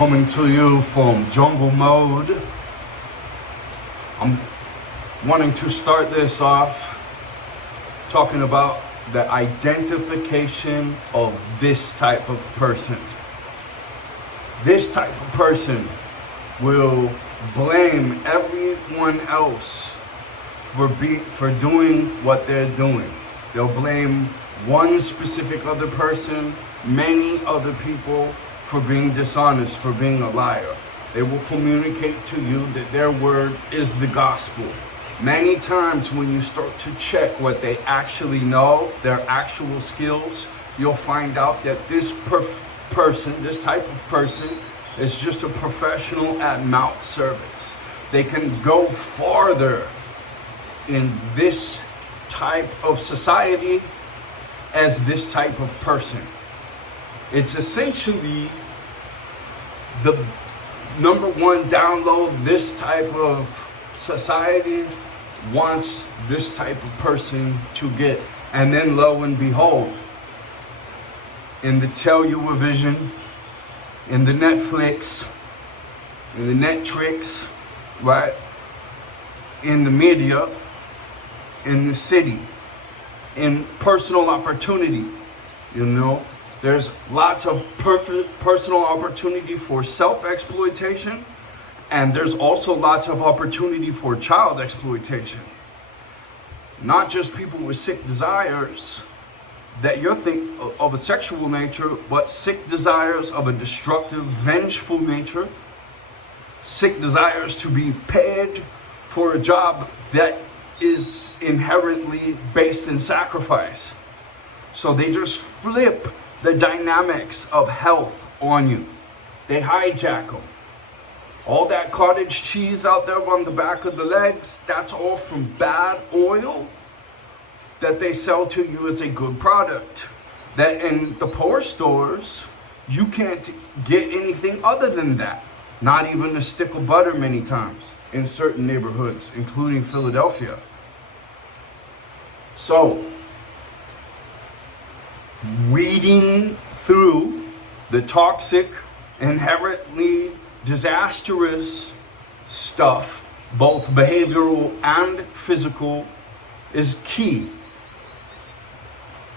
Coming to you from jungle mode. I'm wanting to start this off talking about the identification of this type of person. This type of person will blame everyone else for doing what they're doing. They'll blame one specific other person, many other people, for being dishonest, for being a liar. They will communicate to you that their word is the gospel. Many times when you start to check what they actually know, their actual skills, you'll find out that this type of person is just a professional at mouth service. They can go farther in this type of society as this type of person. It's essentially the number one download this type of society wants this type of person to get. And then lo and behold, in the television, in the Netflix, in the Netrix, right? In the media, in the city, in personal opportunity, you know, there's lots of personal opportunity for self-exploitation, and there's also lots of opportunity for child exploitation. Not just people with sick desires that you're thinking of a sexual nature, but sick desires of a destructive, vengeful nature, sick desires to be paid for a job that is inherently based in sacrifice. So they just flip the dynamics of health on you. They hijack them. All that cottage cheese out there on the back of the legs, that's all from bad oil that they sell to you as a good product. That in the poor stores, you can't get anything other than that. Not even a stick of butter many times in certain neighborhoods, including Philadelphia. So, weeding through the toxic, inherently disastrous stuff, both behavioral and physical, is key.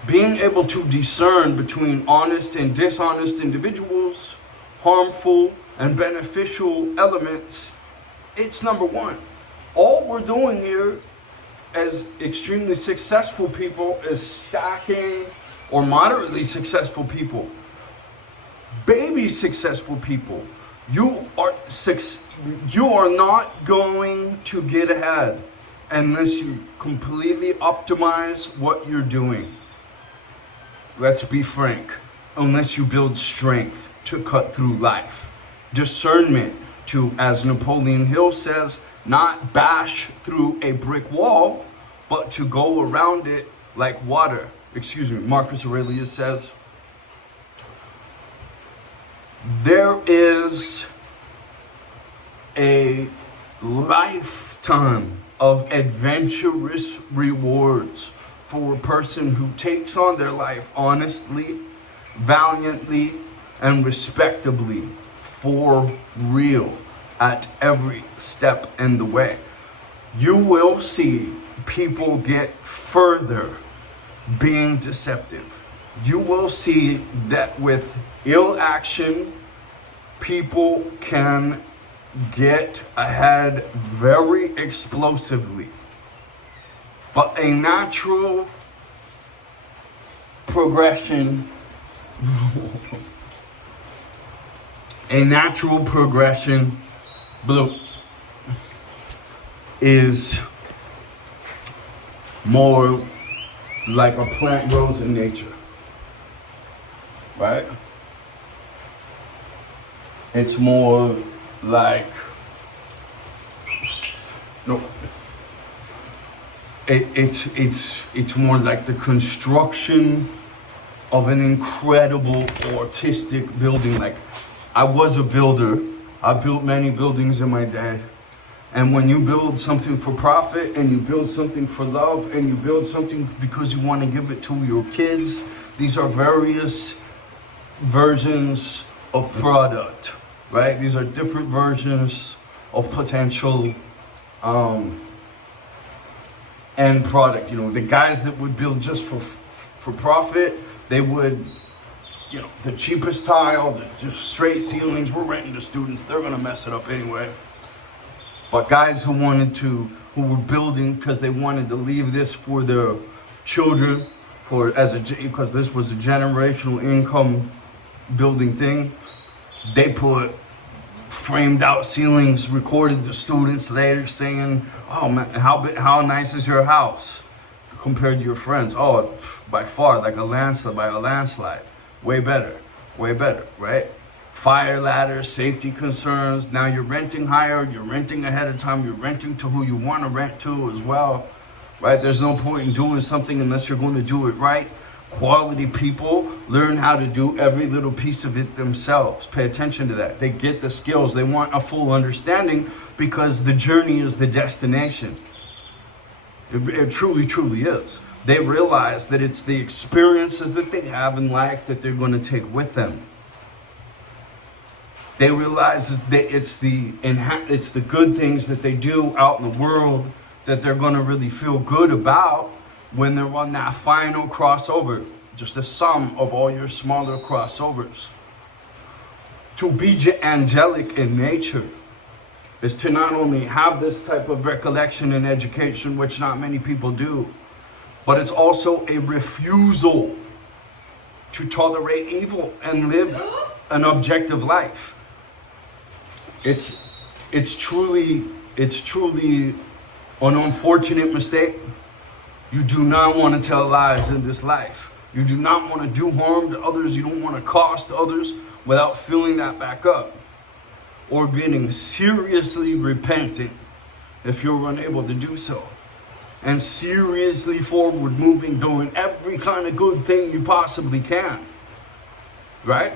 Being able to discern between honest and dishonest individuals, harmful and beneficial elements, it's number one. All we're doing here as extremely successful people is stacking, or moderately successful people, baby successful people, you are not going to get ahead unless you completely optimize what you're doing. Let's be frank. Unless you build strength to cut through life, discernment to, as Napoleon Hill says, not bash through a brick wall, but to go around it like water. Marcus Aurelius says, there is a lifetime of adventurous rewards for a person who takes on their life honestly, valiantly, and respectably, for real, at every step in the way. You will see people get further being deceptive. You will see that with ill action, people can get ahead very explosively. But a natural progression, Blue, is more like a plant grows in nature, right? It's more like, it's more like the construction of an incredible artistic building. Like, I was a builder. I built many buildings in my day. And when you build something for profit, and you build something for love, and you build something because you want to give it to your kids, these are various versions of product, right? These are different versions of potential end product. You know, the guys that would build just for profit, they would, you know, the cheapest tile, just straight ceilings, we're renting to students, they're gonna mess it up anyway. But guys who were building because they wanted to leave this for their children, because this was a generational income building thing, they put framed out ceilings, recorded the students later saying, "Oh man, how nice is your house compared to your friends?" "Oh, by far, like a landslide, way better, right?" Fire ladders, safety concerns. Now you're renting higher, you're renting ahead of time, you're renting to who you want to rent to as well, right? There's no point in doing something unless you're going to do it right. Quality people learn how to do every little piece of it themselves. Pay attention to that. They get the skills. They want a full understanding because the journey is the destination. It truly, truly is. They realize that it's the experiences that they have in life that they're going to take with them. They realize that it's the good things that they do out in the world that they're going to really feel good about when they're on that final crossover. Just a sum of all your smaller crossovers. To be angelic in nature is to not only have this type of recollection and education, which not many people do, but it's also a refusal to tolerate evil and live an objective life. It's truly an unfortunate mistake. You do not want to tell lies in this life. You do not want to do harm to others. You don't want to cost others without filling that back up or getting seriously repentant if you're unable to do so, and seriously forward moving, doing every kind of good thing you possibly can, right?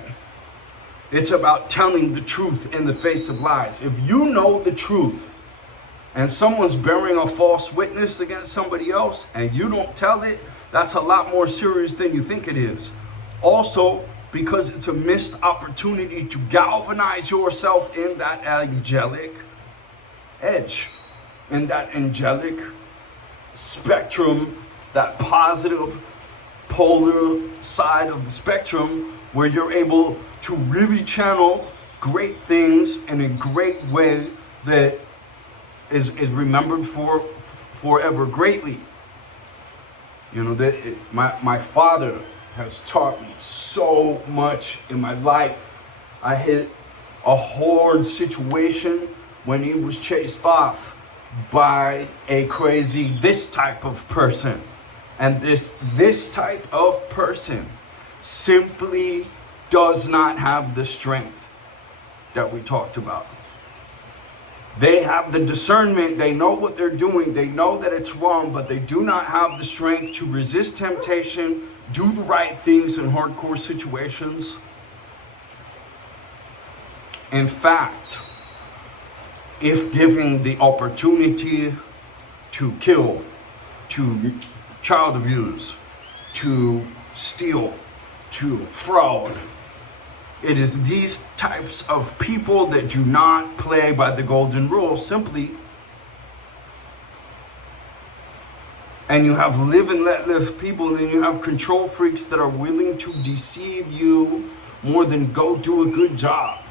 It's about telling the truth in the face of lies. If you know the truth and someone's bearing a false witness against somebody else and you don't tell it, that's a lot more serious than you think it is. Also, because it's a missed opportunity to galvanize yourself in that angelic edge, in that angelic spectrum, that positive polar side of the spectrum, where you're able to really channel great things in a great way that is remembered forever greatly. You know, my father has taught me so much in my life. I hit a hard situation when he was chased off by a crazy this type of person. And this type of person simply does not have the strength that we talked about. They have the discernment, they know what they're doing, they know that it's wrong, but they do not have the strength to resist temptation, do the right things in hardcore situations. In fact, if given the opportunity to kill, to child abuse, to steal, to fraud, it is these types of people that do not play by the golden rule simply. And you have live and let live people, and then you have control freaks that are willing to deceive you more than go do a good job.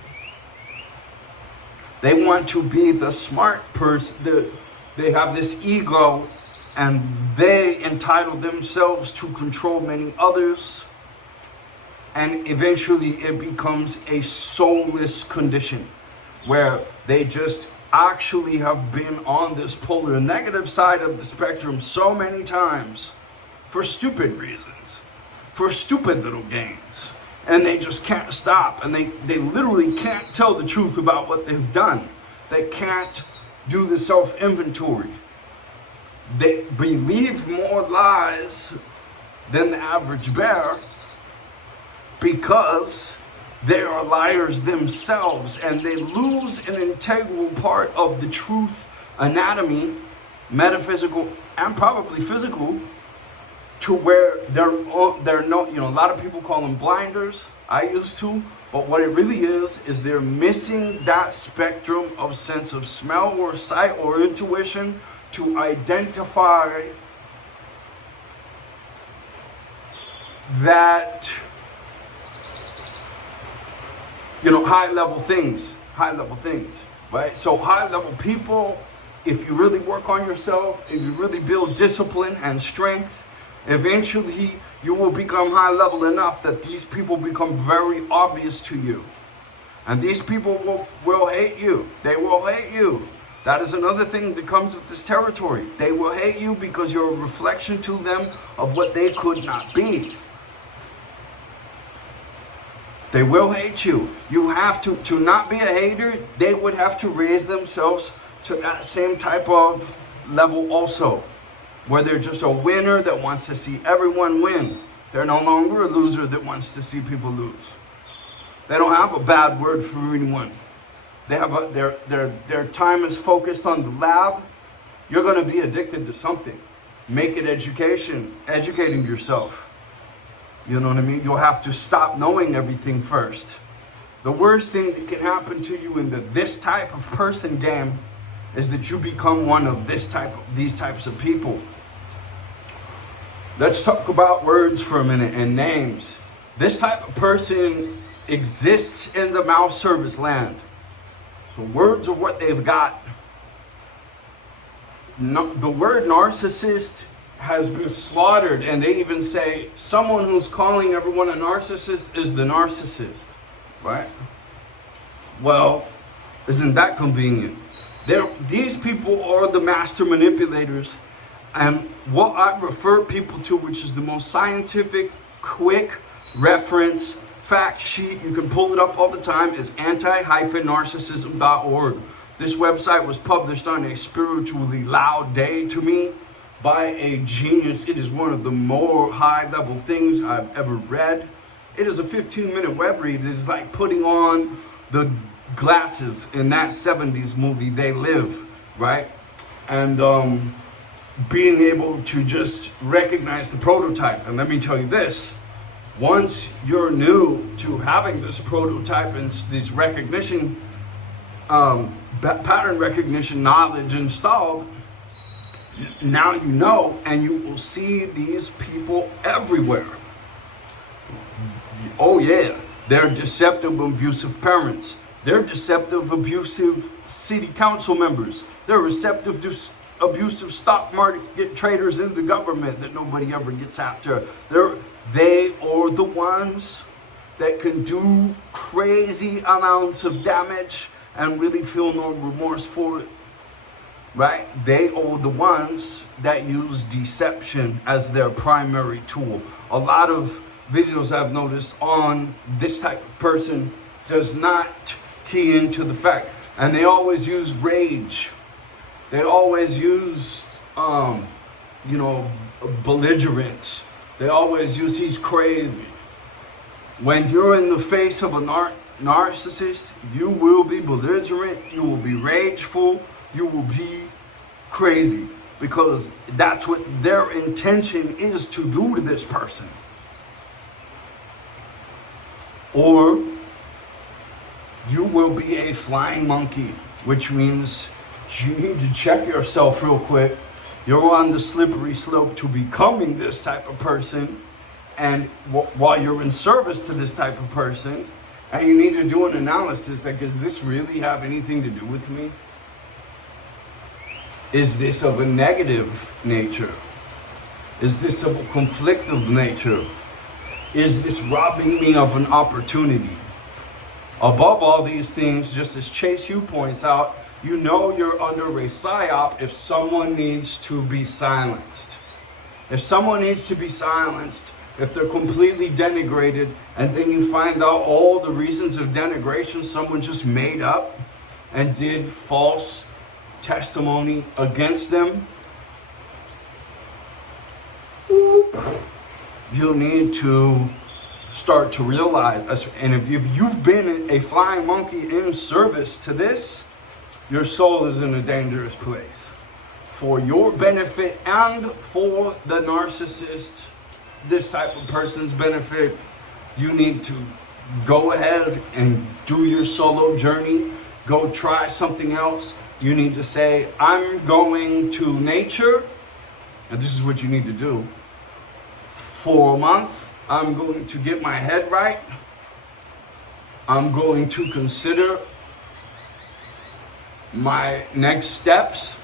They want to be the smart person. They have this ego, and they entitle themselves to control many others. And eventually it becomes a soulless condition where they just actually have been on this polar negative side of the spectrum so many times for stupid reasons, for stupid little gains. And they just can't stop. And they literally can't tell the truth about what they've done. They can't do the self-inventory. They believe more lies than the average bear, because they are liars themselves, and they lose an integral part of the truth anatomy, metaphysical and probably physical, to where they're not, you know, a lot of people call them blinders. I used to, But what it really is they're missing that spectrum of sense of smell or sight or intuition to identify that, high level things, right? So high level people, if you really work on yourself, if you really build discipline and strength, eventually you will become high level enough that these people become very obvious to you. And these people will hate you. They will hate you. That is another thing that comes with this territory. They will hate you because you're a reflection to them of what they could not be. They will hate you. You have to not be a hater, they would have to raise themselves to that same type of level also, where they're just a winner that wants to see everyone win. They're no longer a loser that wants to see people lose. They don't have a bad word for anyone. They have their time is focused on the lab. You're going to be addicted to something. Make it educating yourself. You know what I mean? You'll have to stop knowing everything first. The worst thing that can happen to you in this type of person game is that you become one of these types of people. Let's talk about words for a minute and names. This type of person exists in the mouse service land. So words are what they've got. The word narcissist has been slaughtered, and they even say someone who's calling everyone a narcissist is the narcissist, right? Well, isn't that convenient? These people are the master manipulators, and what I refer people to, which is the most scientific, quick reference fact sheet, you can pull it up all the time, is anti-narcissism.org. This website was published on a spiritually loud day to me by a genius. It is one of the more high-level things I've ever read. It is a 15-minute web read. It is like putting on the glasses in that 70s movie, They Live, right? And being able to just recognize the prototype. And let me tell you this, once you're new to having this prototype and this recognition, pattern recognition knowledge installed, now you know, and you will see these people everywhere. Oh yeah, they're deceptive, abusive parents. They're deceptive, abusive city council members. They're receptive to abusive stock market traders in the government that nobody ever gets after. They are the ones that can do crazy amounts of damage and really feel no remorse for it. Right? They are the ones that use deception as their primary tool. A lot of videos I've noticed on this type of person does not key into the fact. And they always use rage. They always use, belligerence. They always use he's crazy. When you're in the face of a narcissist, you will be belligerent, you will be rageful, you will be crazy, because that's what their intention is to do to this person. Or you will be a flying monkey, which means you need to check yourself real quick. You're on the slippery slope to becoming this type of person, and while you're in service to this type of person, and you need to do an analysis like, does this really have anything to do with me? Is this of a negative nature? Is this of a conflictive nature? Is this robbing me of an opportunity? Above all these things, just as Chase Hugh points out, you know you're under a psyop if someone needs to be silenced. If someone needs to be silenced, if they're completely denigrated, and then you find out all the reasons of denigration someone just made up and did false testimony against them, you'll need to start to realize, and if you've been a flying monkey in service to this, your soul is in a dangerous place. For your benefit and for the narcissist, this type of person's benefit, you need to go ahead and do your solo journey. Go try something else. You need to say, I'm going to nature, and this is what you need to do. For a month, I'm going to get my head right. I'm going to consider my next steps.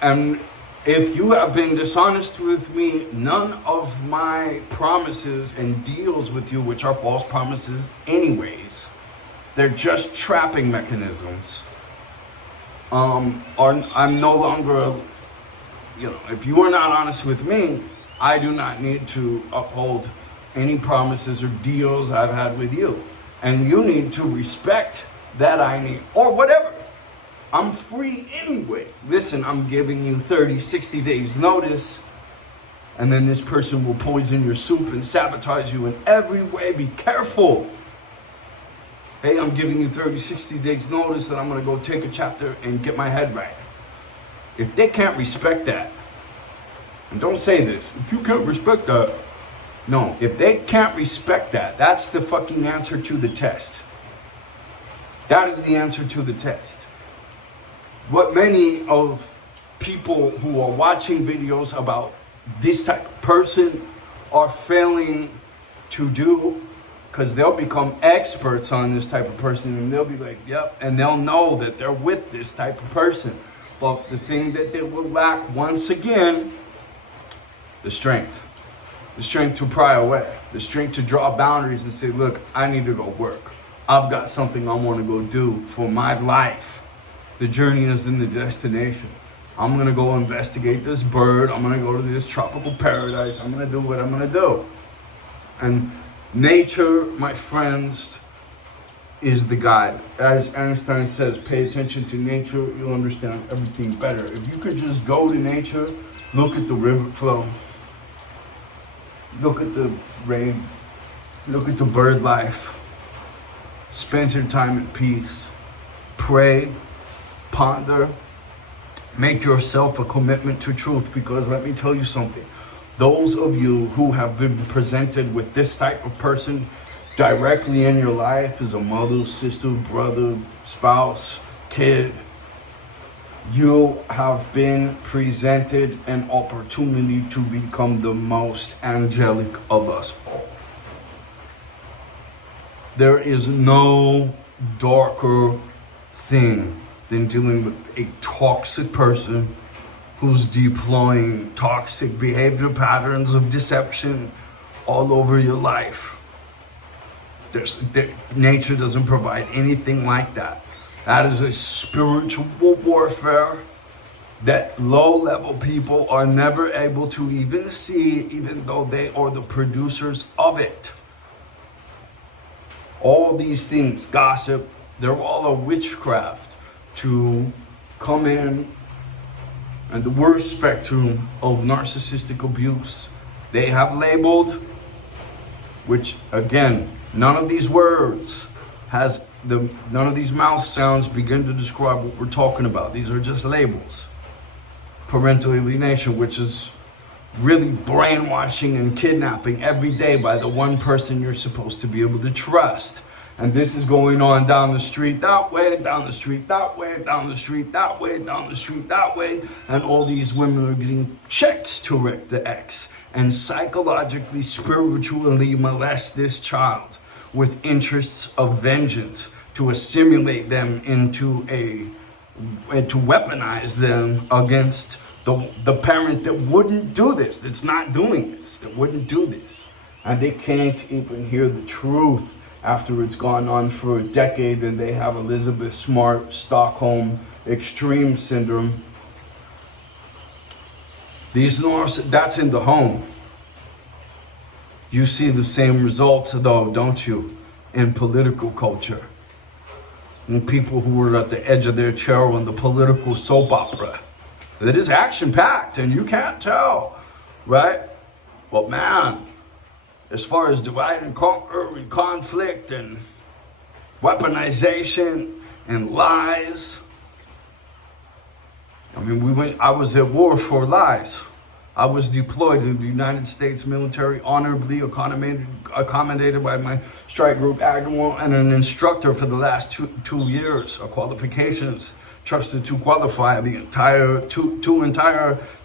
And if you have been dishonest with me, none of my promises and deals with you, which are false promises anyways, they're just trapping mechanisms. I'm no longer, if you are not honest with me, I do not need to uphold any promises or deals I've had with you. And you need to respect that I need, or whatever. I'm free anyway. Listen, I'm giving you 30, 60 days notice, and then this person will poison your soup and sabotage you in every way. Be careful. Hey, I'm giving you 30, 60 days notice that I'm going to go take a chapter and get my head right. If they can't respect that, and don't say this, if you can't respect that. No, if they can't respect that, that's the fucking answer to the test. That is the answer to the test. What many of people who are watching videos about this type of person are failing to do, because they'll become experts on this type of person, and they'll be like, yep, and they'll know that they're with this type of person. But the thing that they will lack, once again, the strength. The strength to pry away. The strength to draw boundaries and say, look, I need to go work. I've got something I want to go do for my life. The journey is in the destination. I'm going to go investigate this bird. I'm going to go to this tropical paradise. I'm going to do what I'm going to do. And nature, my friends, is the guide. As Einstein says, pay attention to nature, you'll understand everything better. If you could just go to nature, look at the river flow, look at the rain, look at the bird life, spend your time in peace, pray, ponder, make yourself a commitment to truth, because let me tell you something. Those of you who have been presented with this type of person directly in your life as a mother, sister, brother, spouse, kid, you have been presented an opportunity to become the most angelic of us all. There is no darker thing than dealing with a toxic person who's deploying toxic behavior patterns of deception all over your life. Nature doesn't provide anything like that. That is a spiritual warfare that low-level people are never able to even see, even though they are the producers of it. All these things, gossip, they're all a witchcraft to come in, and the worst spectrum of narcissistic abuse they have labeled, which again, none of these words none of these mouth sounds begin to describe what we're talking about. These are just labels. Parental alienation, which is really brainwashing and kidnapping every day by the one person you're supposed to be able to trust. And this is going on down the street that way, down the street that way, down the street that way, down the street that way. And all these women are getting checks to wreck the ex and psychologically, spiritually molest this child with interests of vengeance to assimilate them and to weaponize them against the parent that wouldn't do this, that's not doing this, that wouldn't do this. And they can't even hear the truth after it's gone on for a decade, and they have Elizabeth Smart, Stockholm Extreme Syndrome. That's in the home. You see the same results though, don't you, in political culture? And people who are at the edge of their chair on the political soap opera. That is action-packed and you can't tell, right? But man, as far as divide and conquer and conflict and weaponization and lies, I mean, I was at war for lies. I was deployed in the United States military, honorably accommodated by my strike group admiral, and an instructor for the last two years of qualifications, trusted to qualify the entire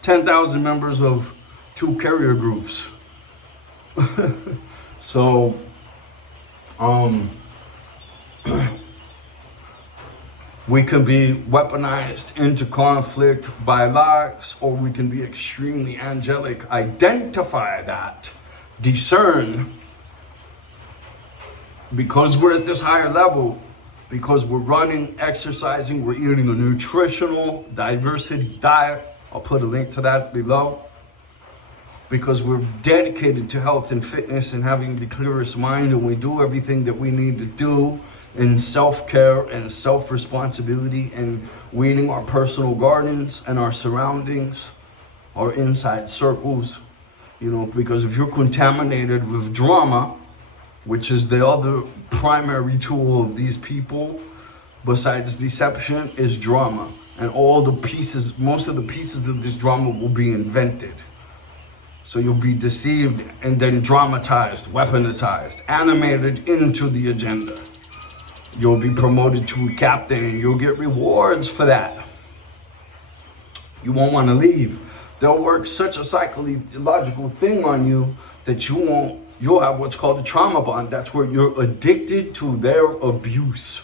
10,000 members of 2 carrier groups. So, we can be weaponized into conflict by lies, or we can be extremely angelic. Identify that, discern, because we're at this higher level, because we're running, exercising, we're eating a nutritional diversity diet. I'll put a link to that below. Because we're dedicated to health and fitness and having the clearest mind, and we do everything that we need to do in self-care and self-responsibility, and weeding our personal gardens and our surroundings, our inside circles, because if you're contaminated with drama, which is the other primary tool of these people, besides deception, is drama. And most of the pieces of this drama will be invented. So you'll be deceived and then dramatized, weaponized, animated into the agenda. You'll be promoted to a captain and you'll get rewards for that. You won't want to leave. They'll work such a psychological thing on you that you'll have what's called a trauma bond. That's where you're addicted to their abuse.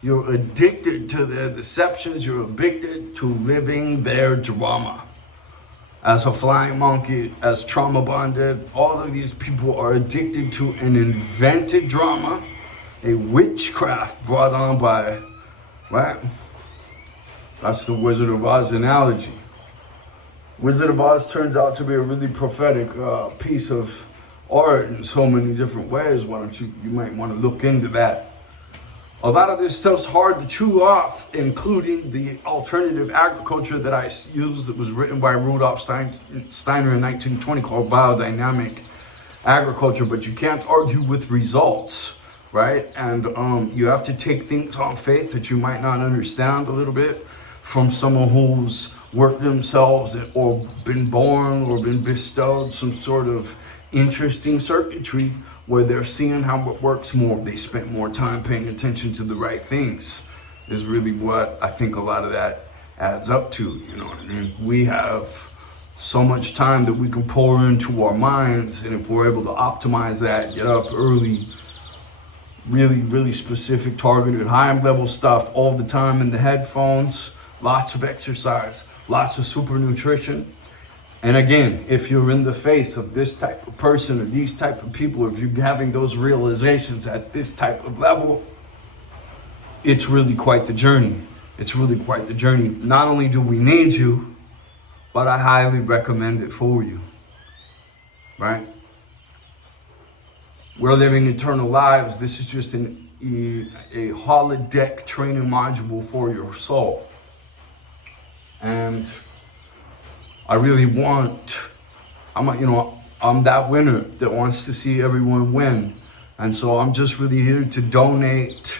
You're addicted to their deceptions. You're addicted to living their drama. As a flying monkey, as trauma bonded, all of these people are addicted to an invented drama, a witchcraft brought on by, right? That's the Wizard of Oz analogy. Wizard of Oz turns out to be a really prophetic piece of art in so many different ways. Why don't you might want to look into that. A lot of this stuff's hard to chew off, including the alternative agriculture that I used that was written by Rudolf Steiner in 1920 called biodynamic agriculture, but you can't argue with results, right? And you have to take things on faith that you might not understand a little bit from someone who's worked themselves or been born or been bestowed some sort of interesting circuitry where they're seeing how it works more. They spent more time paying attention to the right things is really what I think a lot of that adds up to, you know what I mean? We have so much time that we can pour into our minds, and if we're able to optimize that, get up early, really specific, targeted, high-level stuff all the time in the headphones, lots of exercise, lots of super nutrition. And again, if you're in the face of this type of person or these type of people, if you're having those realizations at this type of level, it's really quite the journey. It's really quite the journey. Not only do we need you, but I highly recommend it for you, right? We're living eternal lives. This is just a holodeck training module for your soul. And I really I'm that winner that wants to see everyone win. And so I'm just really here to donate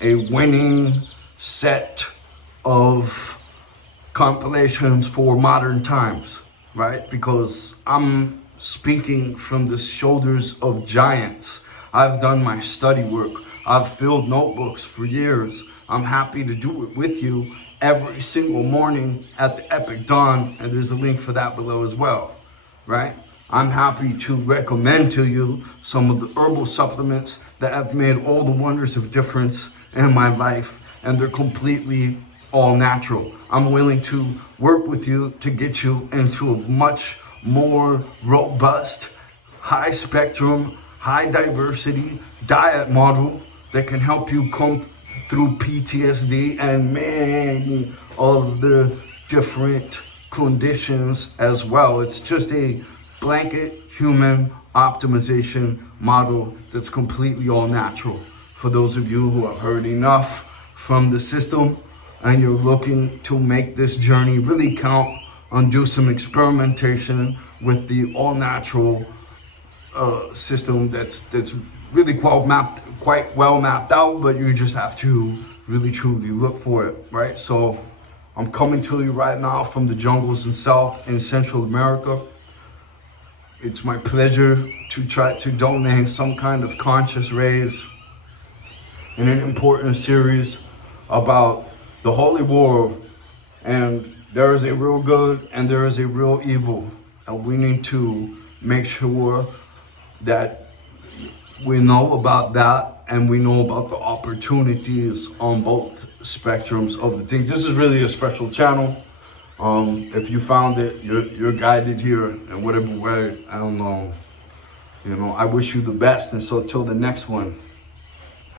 a winning set of compilations for modern times, right? Because I'm speaking from the shoulders of giants. I've done my study work. I've filled notebooks for years. I'm happy to do it with you every single morning at the epic dawn, and there's a link for that below as well, right? I'm happy to recommend to you some of the herbal supplements that have made all the wonders of difference in my life, and they're completely all natural. I'm willing to work with you to get you into a much more robust, high spectrum, high diversity diet model that can help you come through PTSD and many of the different conditions as well. It's just a blanket human optimization model that's completely all natural. For those of you who have heard enough from the system and you're looking to make this journey really count and do some experimentation with the all natural system that's really quite well mapped out, but you just have to really truly look for it, right? So I'm coming to you right now from the jungles in South and Central America. It's my pleasure to try to donate some kind of conscious rays in an important series about the holy war. And there is a real good and there is a real evil. And we need to make sure that we know about that and we know about the opportunities on both spectrums of the thing. This is really a special channel. If you found it, you're guided here in whatever way. I don't know. I wish you the best. And so till the next one.